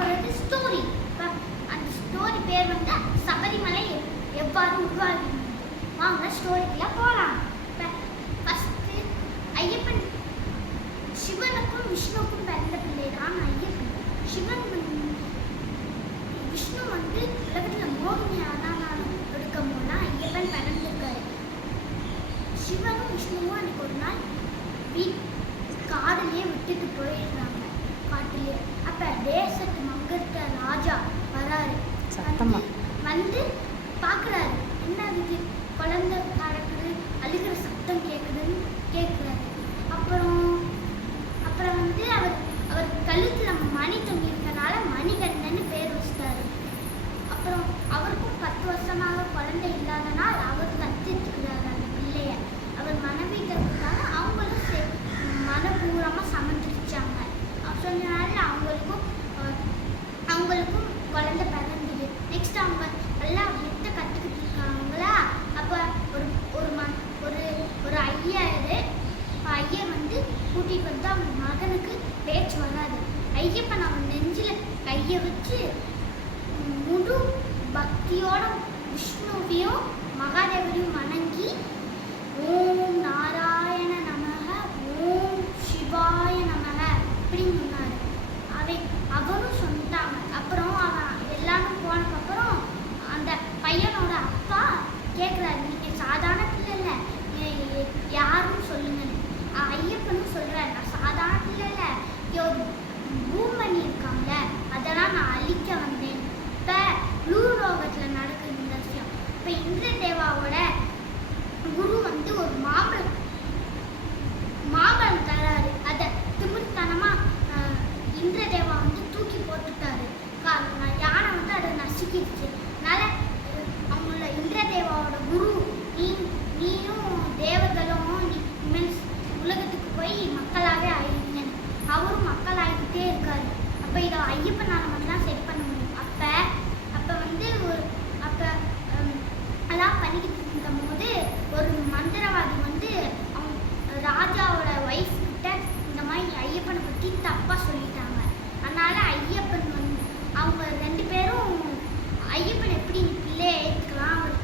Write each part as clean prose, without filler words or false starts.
போகிறது ஸ்டோரி. அந்த ஸ்டோரி பேர் வந்து சபரிமலை எவ்வாறு உருவாகி. வாங்க ஸ்டோரிக்குள்ள போகலாம். ஃபர்ஸ்ட் ஐயப்பன் சிவனுக்கும் விஷ்ணுவுக்கும் பிறந்த பிள்ளை தான் ஐயப்பன். சிவன் விஷ்ணு வந்து உலகத்தில் மோகினியான எடுக்கும் போது ஐயப்பன் பிறந்திருக்காரு. சிவனும் விஷ்ணுவும் அன்னைக்கு ஒரு நாள் காடுலயே விட்டுட்டு போயிடுறாங்க. காட்டுலயே அப்ப தேசத்து மங்கத்த ராஜா வராரு. வந்து பாக்குறாரு, என்ன இது குழந்தை நடக்குது, அழுகிற சத்தம் கேக்குதுன்னு கேட்கிறாரு. அப்புறம் வந்து அவர் கழுத்துல மணி தொங்கி இருக்கனால மணிகண்டன்னு பேர் வச்சிட்டாரு. அப்புறம் அவருக்கும் 10 வருஷமாக குழந்தை இல்லாதனால் அவர் கத்திருக்கிறாரு அந்த பிள்ளைய. அவர் மனைவிக்காக அவங்களும் மனப்பூர்வமா சமர்ப்பிச்சாங்க. சொன்னனால அவங்களுக்கும் குழந்தை பிறந்தது. நெக்ஸ்ட் அவங்க எல்லாம் வித்த கற்றுக்கிட்டு இருக்காங்களா. அப்போ ஒரு ஐயர் வந்து கூட்டிகிட்டு வந்து அவங்க மகனுக்கு பேச்சு வராது. ஐயப்பன் அவன் நெஞ்சில் கையை வச்சு முழு பக்தியோட விஷ்ணுவையும் மகாதேவரையும் வணங்கி ஓம் நாராயண நமக ஓம் சிவாய நமக அப்படின்னு சொன்னார். அவரும் சொன்னாங்க. அப்புறம் அவன் எல்லாரும் போனதுக்கப்புறம் அந்த பையனோட அப்பா கேட்குறாரு, நீங்கள் சாதாரண பிள்ளை இல்லை, யாருன்னு சொல்லுங்க. ஐயப்பனும் சொல்கிறார், நான் சாதாரண பிள்ளை இல்லை, இங்கே ஒரு பூமணி இருக்காங்க, அதெல்லாம் நான் அழிக்க வந்தேன். இப்போ ப்ளூலோகத்தில் நடக்குது இந்த விஷயம். இப்போ இந்திரதேவாவோட குரு வந்து ஒரு மாம்பழம் தராரு. அதை திமிர்த்தனமா இந்திரதேவா வந்து தூக்கி போட்டுட்டாரு. யானை வந்து அதை நசுக்கிடுச்சு. அதனால அவங்கள இந்திரதேவாவோட குரு, நீயும் தேவர்களும் உலகத்துக்கு போய் மக்களாகவே ஆயிடுங்க. அவரும் மக்கள் ஆகிக்கிட்டே இருக்காரு. அப்போ இதை ஐயப்பனால மட்டும்தான் சரி பண்ண முடியும். அப்போ வந்து எல்லாம் பண்ணிக்கிட்டு இருக்கும் போது ஒரு மந்திரவாதி வந்து ராஜாவோட ஒய்ஃப் கிட்ட இந்த மாதிரி ஐயப்பனை பற்றி தப்பா சொல்லிட்டாங்க. அதனால ஐயப்பன் வந்து அவங்க 2 பேரும் ஐயப்பன் எப்படி நீ பிள்ளையை ஏற்றுக்கலாம், அவர்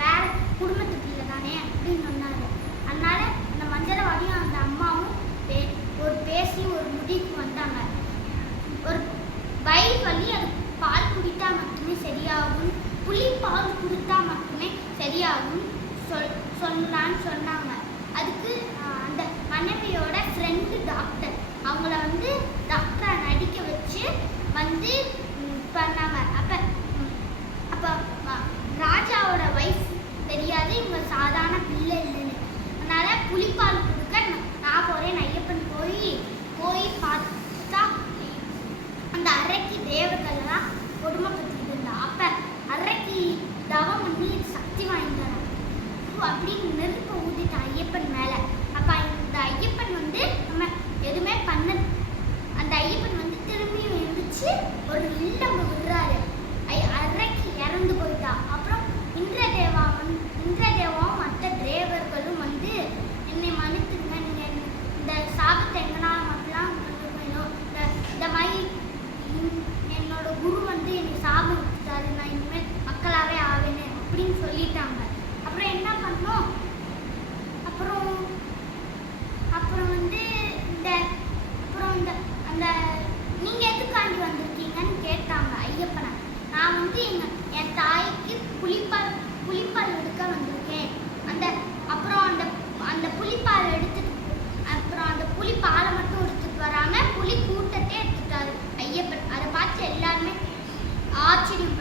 வேற குடும்பத்து பிள்ளை தானே அப்படின்னு சொன்னாரு. அதனால அந்த மந்திரவாதியும் அந்த அம்மாவும் பேசி ஒரு முடிவுக்கு வந்தாங்க. ஒரு வயிறு வலி அது பால் குடித்தா மட்டுமே சரியாகும், புளி பால் கொடுத்தா மட்டுமே சரியாகும் சொல்லலான்னு சொன்னாங்க. அதுக்கு அந்த மனைவியோட ஃப்ரெண்டு டாக்டர், அவங்கள வந்து டாக்டரை நடிக்க வச்சு வந்து பண்ணாங்க. அப்போ ராஜாவோட ஒய்ஃப் தெரியாது இவங்க சாதாரண பிள்ளை இல்லைன்னு. அதனால புளிப்பால் கொடுக்க நான் போகிறேன். ஐயப்பன் போய் பார்த்தா அந்த அறைக்கு தேவர்களெல்லாம் கொடுமைப்படுத்திட்டு இருந்தா. அப்போ அறைக்கு தவம் பண்ணி சக்தி வாய்ந்தார் அப்படின்னு நெருப்பை ஊதிட்ட ஐயப்பன் மேலே. அப்போ இந்த ஐயப்பன் வந்து நம்ம எதுவுமே அந்த ஐயப்பன் வந்து திரும்பியும் எழுந்துச்சு ஒரு இல்லம் விடுறாரு. அறைக்கு இறந்து போயிட்டா. அப்புறம் இந்திரதேவாவும் மற்ற தேவர்களும் வந்து என்னை மன்னித்துங்க, நீங்கள் இந்த சாபத்தை எங்கனால மட்டும்லாம் வேணும், இந்த மாதிரி என்னோட குரு வந்து என்னை சாபம் விட்டுட்டாரு, நான் இனிமேல் மக்களாகவே ஆவேன்னு அப்படின்னு சொல்லிட்டாங்க. அப்புறம் என்ன பண்ணோம், அப்புறம் வந்து அந்த நீங்கள் எதுக்காண்டி வந்திருக்கீங்கன்னு கேட்டாங்க ஐயப்பனை. நான் வந்து என் தாய்க்கு புளிப்பால் எடுக்க வந்திருக்கேன். அப்புறம் அந்த புளிப்பால் எடுத்துட்டு அப்புறம் அந்த புளிப்பாலை மட்டும் எடுத்துட்டு வராமல் புளி கூட்டத்தை எடுத்துட்டாரு ஐயப்பன். அதை பார்த்து எல்லாருமே ஆச்சரியம்